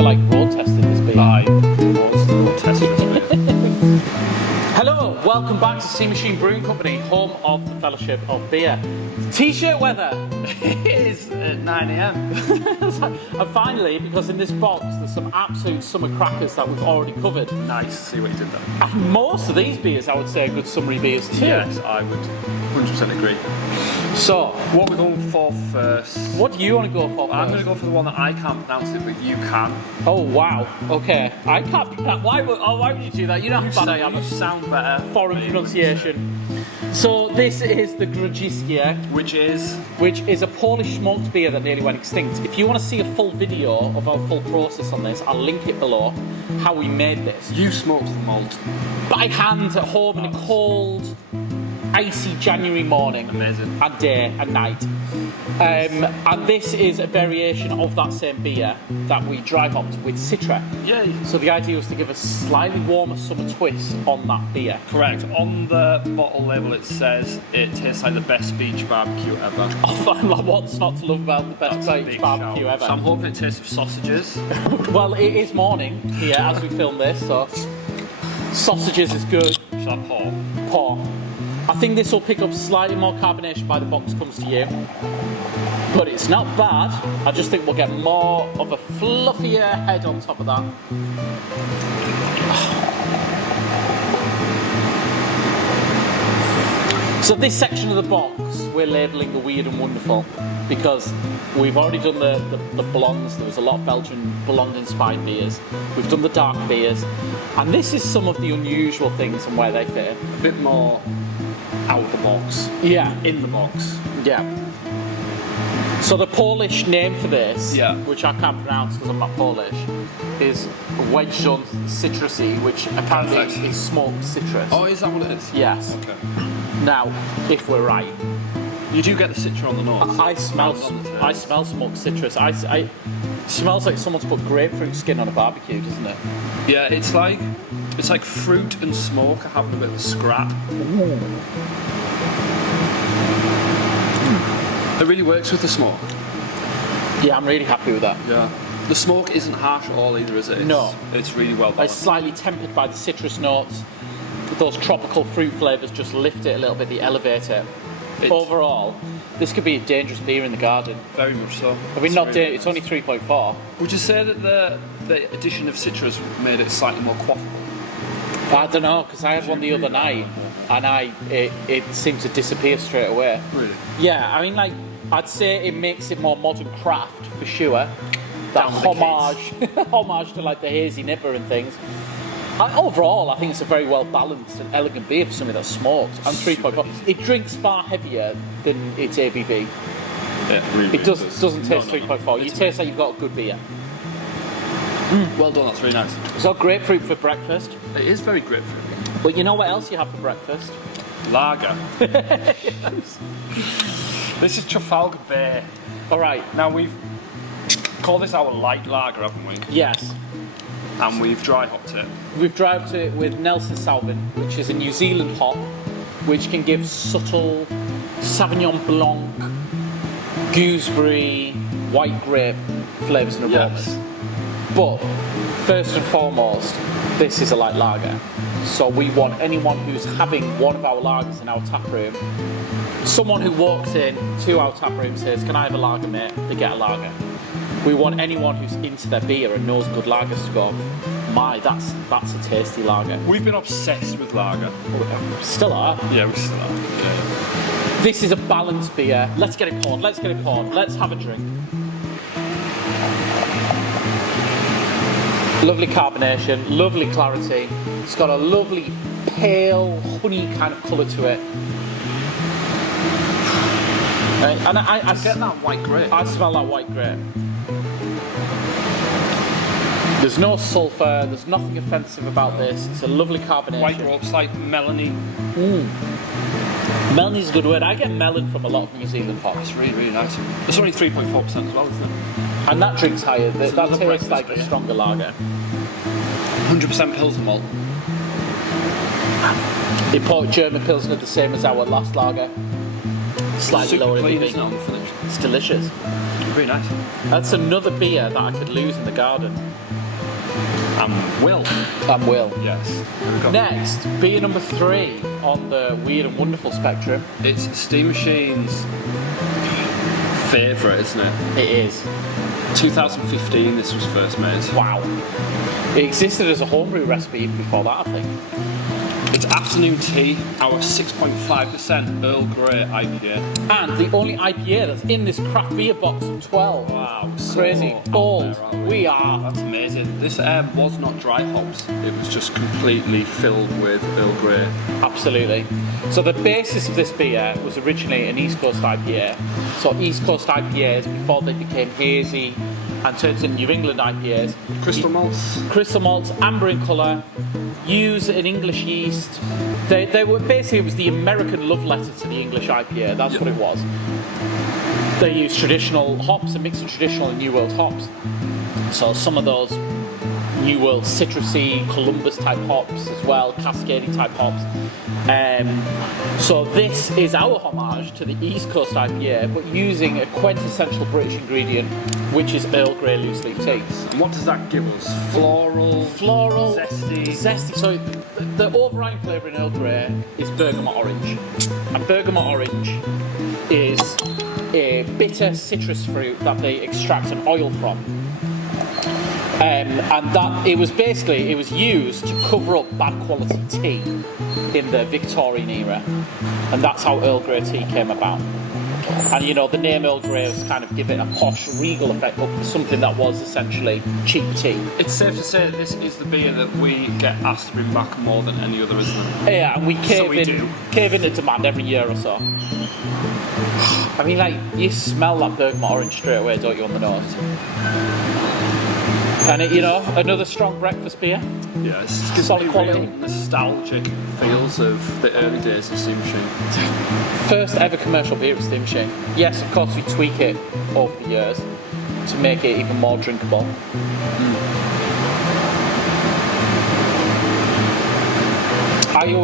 were like road testing this beer. I was the road tester this beer. Hello, welcome back to Steam Machine Brewing Company, home of the Fellowship of Beer. T-shirt weather. It is at 9 AM. And finally, because in this box there's some absolute summer crackers that we've already covered. Nice, see what you did there. And most of these beers, I would say, are good summery beers too. Yes, I would 100% agree. So, What we're going for first? what do you want to go for first? I'm going to go for the one that I can't pronounce it, but you can. Oh wow, okay. I can't pronounce. Why would you do that? You know how bad I am You at sound better. foreign pronunciation. So this is the Grodziskie, Which is a Polish smoked beer that nearly went extinct. If you want to see a full video of our full process on this, I'll link it below, how we made this. you smoked the malt. By hand at home in a cold, icy January morning. Amazing. And day and night. And this is a variation of that same beer that we dry hopped with Citra. Yay. So the idea was to give a slightly warmer summer twist on that beer. Correct. On the bottle label it says it tastes like the best beach barbecue ever. Oh, like, what's not to love about the best That's a beach big barbecue shout. ever? So I'm hoping it tastes of sausages. Well, it is morning here as we film this, so sausages is good. Shall I pour? Pour. I think this will pick up slightly more carbonation by the box comes to you, but it's not bad. I just think we'll get more of a fluffier head on top of that. So this section of the box we're labelling the weird and wonderful because we've already done the blondes. There was a lot of Belgian blonde inspired beers. We've done the dark beers, and this is some of the unusual things and where they fit. A bit more out the box. Yeah, In the box. yeah. So the Polish name for this, Yeah. which I can't pronounce because I'm not Polish, is Wędzone Cytrusy, which apparently Perfect. is smoked citrus. Oh, is that what it is? Yes. Okay. Now, if we're right, You do get the Citra on the nose. I smell smoked citrus. It smells like someone's put grapefruit skin on a barbecue, doesn't it? Yeah, it's like fruit and smoke are having a bit of a scrap. It really works with the smoke. Yeah, I'm really happy with that. Yeah. The smoke isn't harsh at all either, is it? No. It's really well It's balanced. slightly tempered by the citrus notes. Those tropical fruit flavours just lift it a little bit, they elevate it. It's Overall, this could be a dangerous beer in the garden. very much so. I mean, not really dangerous, it's nice. only 3.4. Would you say that the addition of citrus made it slightly more quaffable? I don't know, because I had one the other night and it seemed to disappear straight away. Really? Yeah, I mean, like, I'd say it makes it more modern craft for sure. That Down with the homage to like the hazy nipper and things. Overall, I think it's a very well balanced and elegant beer for something that's smoked. And 3.4. It drinks far heavier than its ABV. Yeah, really. It doesn't taste No. 3.4. You It's taste like you've got a good beer. Well done, that's really nice. So grapefruit for breakfast. It is very grapefruit. But you know what else you have for breakfast? Lager. This is Trafalgar Bay. All right. Now we've called this our light lager, haven't we? Yes. And we've dry hopped it. We've dried it with Nelson Sauvin, which is a New Zealand hop, which can give subtle Sauvignon Blanc, gooseberry, white grape flavours and aromas. Yes. But first and foremost, this is a light lager. So we want anyone who's having one of our lagers in our tap room, someone who walks in to our tap room says, "Can I have a lager, mate?" They get a lager. We want anyone who's into their beer and knows good lagers to go, that's a tasty lager. We've been obsessed with lager. Still are. Yeah, we still are. Yeah. This is a balanced beer. Let's get it poured. Let's have a drink. Lovely carbonation, lovely clarity. It's got a lovely pale honey kind of colour to it. And I Get that white grape. I smell that white grape. There's no sulphur, there's nothing offensive about this. It's a lovely carbonation. White ropes like melony. Melony's a good word. I get melon from a lot of New Zealand hops. It's really, really nice. It's only 3.4% as well, isn't it? And that drink's higher. That another tastes breakfast like a beer. stronger lager. 100% Pilsner malt. Imported German Pilsner, the same as our last lager. Slightly Super lower clean, ABV. isn't it, on the finish? It's delicious. Very nice. That's another beer that I could lose in the garden. And Will. And Will. Yes. Here we go. Next, beer number 3 on the weird and wonderful spectrum. It's Steam Machine's favourite, isn't it? It is. 2015 this was first made. Wow. It existed as a homebrew recipe even before that, I think. It's afternoon tea, our 6.5% Earl Grey IPA. And the only IPA that's in this craft beer box of 12. Wow, Crazy. so Bold. out there, aren't We are. That's amazing. This was not dry hops. It was just completely filled with Earl Grey. Absolutely. So the basis of this beer was originally an East Coast IPA. So East Coast IPAs, before they became hazy and turned into New England IPAs. Crystal malts. Crystal malts, amber in colour, use an English yeast. They were basically, it was the American love letter to the English IPA. That's what it was. They used traditional hops, a mix of traditional and New World hops. So some of those New World citrusy, Columbus type hops as well, Cascading type hops. So this is our homage to the East Coast IPA, but using a quintessential British ingredient, which is Earl Grey loose leaf tea. And what does that give us? Floral, zesty. So the overriding flavour in Earl Grey is bergamot orange, and bergamot orange is a bitter citrus fruit that they extract an oil from. And that it was used to cover up bad quality tea in the Victorian era, and that's how Earl Grey tea came about. And you know, the name Earl Grey was kind of give it a posh, regal effect, but for something that was essentially cheap tea. It's safe to say that this is the beer that we get asked to bring back more than any other, isn't it? Yeah, and we cave into demand every year or so. I mean, like, you smell that bergamot orange straight away, don't you, on the nose? And it, you know, another strong breakfast beer. Yeah, it's solid quality. Real nostalgic feels of the early days of Steam Machine. First ever commercial beer at Steam Machine. Yes, of course, we tweak it over the years to make it even more drinkable.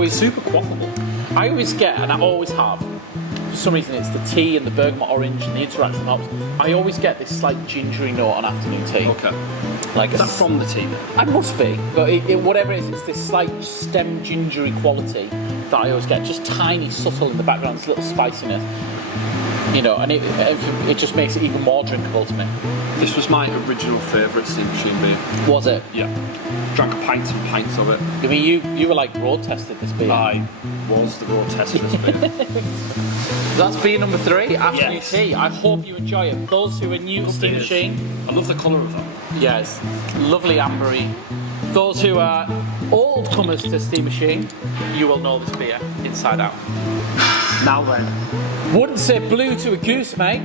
Super quaffable. I always get, and I always have, for some reason it's the tea and the bergamot orange and the interaction hops, I always get this slight gingery note on afternoon tea. Okay. Like Is that from the tea? I must be, but whatever it is, it's this slight stem gingery quality that I always get, just tiny, subtle in the background, this little spiciness. You know, and it just makes it even more drinkable to me. This was my original favourite Steam Machine beer. Was it? Yeah. Drank pints and pints of it. I mean, you were like road tested this beer. I was the road tester of this beer. That's beer number 3, afternoon Yes. tea. I hope you enjoy it. Those who are new to Steam Machine, I love the colour of that. yes, lovely ambery. Those who are old comers to Steam Machine, you will know this beer inside out. Now then. Wouldn't say blue to a goose, mate.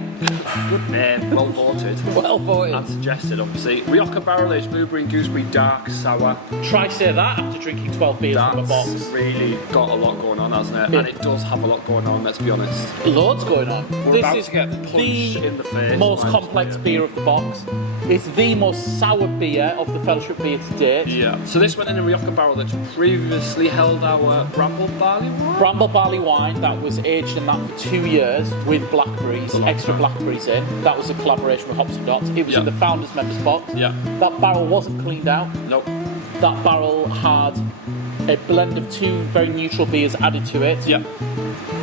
Good name, well voted. Well voted. And suggested, obviously. Rioja Barrel Aged Blueberry and Gooseberry Dark Sour. Try say that after drinking 12 beers from a box. That's really got a lot going on, hasn't it? Yeah. And it does have a lot going on, let's be honest. Loads going on. We're This about is to get punched in the face most by this complex beer. beer of the box. It's the most sour beer of the Fellowship beer to date. Yeah. So this went in a Rioja barrel that previously held our Bramble Barley wine. Bramble barley wine that was aged in that for 2 years with blackberries, extra blackberries in. That was a collaboration with Hops and Dots. It was in the Founders Members box. Yeah. That barrel wasn't cleaned out. Nope. That barrel had a blend of 2 very neutral beers added to it. Yeah.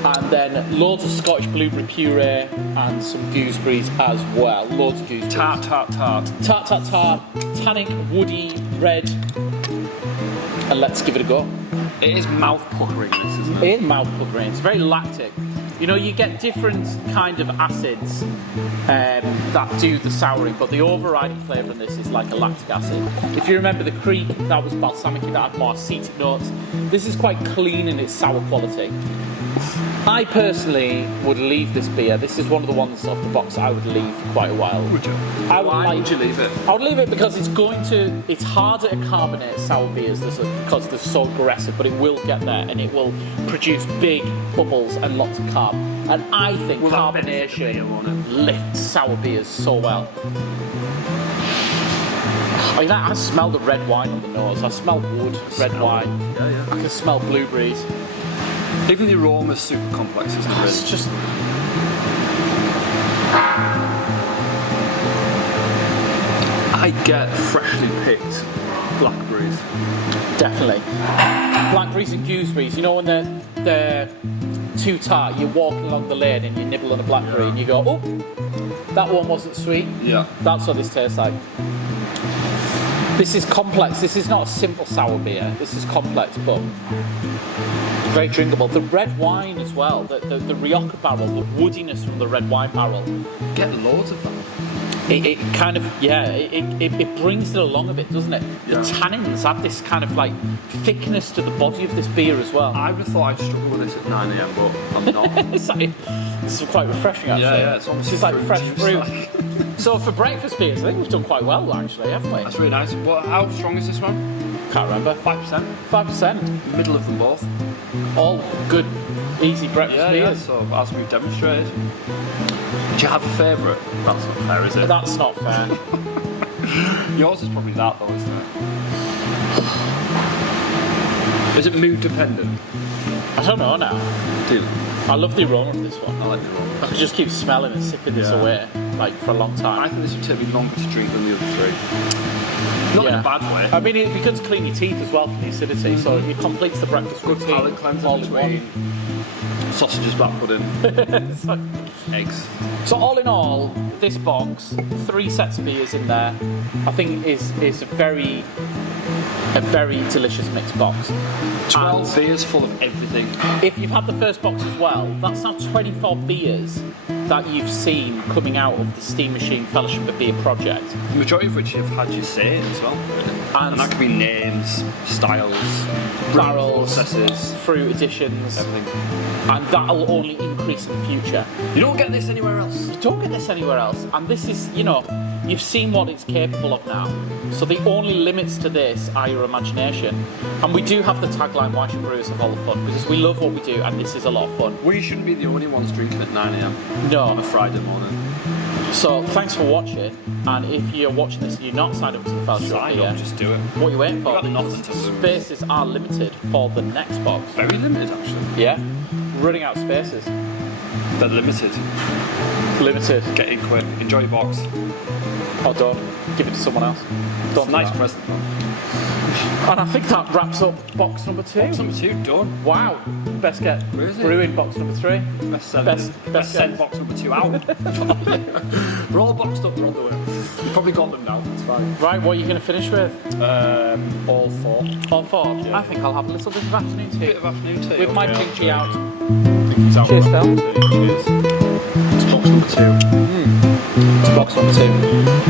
And then loads of Scottish blueberry puree and some gooseberries as well. Loads of gooseberries. Tart, tart, tart. Tart, tart, tart. Tannic, woody, red. And let's give it a go. It is mouth puckering, this, isn't it? It is mouth puckering. It's very lactic. You know, you get different kind of acids that do the souring, but the overriding flavour in this is like a lactic acid. If you remember the Creek, that was balsamic, that had more acetic notes. This is quite clean in its sour quality. I personally would leave this beer. This is one of the ones off the box I would leave for quite a while. Would you? Why would you leave it? I would leave it because it's harder to carbonate sour beers because they're so aggressive, but it will get there and it will produce big bubbles and lots of carb. And I think carbonation lifts sour beers so well. I mean, I smell the red wine on the nose. I smell wood, red wine. Yeah. I can smell blueberries. Even the aroma is super complex, isn't it? It's just... I get freshly picked blackberries. Definitely. Blackberries and gooseberries, you know when they're too tart, you're walking along the lane and you nibble on a blackberry and you go, oh, that one wasn't sweet. Yeah. That's what this tastes like. This is complex. This is not a simple sour beer. This is complex, but very drinkable. The red wine as well, the Rioja barrel, the woodiness from the red wine barrel. Get loads of them. It kind of, it brings it along a bit, doesn't it? Yeah. The tannins add this kind of like thickness to the body of this beer as well. I would have thought I'd struggle with this at 9 AM, but I'm not. This is quite refreshing, actually. Yeah, it's almost like fresh fruit. Like. So for breakfast beers, I think we've done quite well, actually, haven't we? That's really nice. How strong is this one? Can't remember. 5%? 5%. Middle of them both. All good, easy breakfast beers. Yeah, so as we've demonstrated. Do you have a favourite? That's not fair, is it? That's not fair. Yours is probably that though, isn't it? Is it mood dependent? I don't know now. Dude, I love the aroma of this one. I like the aroma. I could just keep smelling and sipping this away, like for a long time. I think this would take me longer to drink than the other three. Not in a bad way. I mean, it becomes clean your teeth as well from the acidity, so it completes the breakfast Good routine. palate cleanser all in between one. sausages, black pudding, eggs. So all in all, this box, 3 sets of beers in there, I think is a very delicious mixed box. 12 beers full of everything. If you've had the first box as well, that's now 24 beers that you've seen coming out of the Steam Machine Fellowship of Beer project. The majority of which you've had you say it as well. And that could be names, styles, barrels, processes, fruit additions, everything. And that'll only increase in the future. You don't get this anywhere else. You don't get this anywhere else. And this is, you've seen what it's capable of now. So the only limits to this are your imagination. And we do have the tagline, why should brewers have all the fun? Because we love what we do and this is a lot of fun. We shouldn't be the only ones drinking at 9 AM. No. On a Friday morning. So thanks for watching. And if you're watching this and you're not signed up to the Fellowship of Beer, just do it. What are you waiting for? Got nothing to lose. Spaces are limited for the next box. Very limited, actually. Yeah. Running out of spaces. They're limited. Limited. Get in quick. Enjoy your box. Oh, don't. Give it to someone else. Don't do Nice that. present, though. And I think that wraps up box number 2. Box number 2 done. Wow. Best get. Where is it? Brewing box number 3. Best send box number 2 out. We're all boxed up, they're on the way. You've probably got them now, it's fine. Right, what are you going to finish with? All 4. All 4? Yeah. I think I'll have a little bit of afternoon tea. Bit of afternoon tea. With my pinky out. Cheers, Phil. Cheers. It's box number 2. It's box number 2.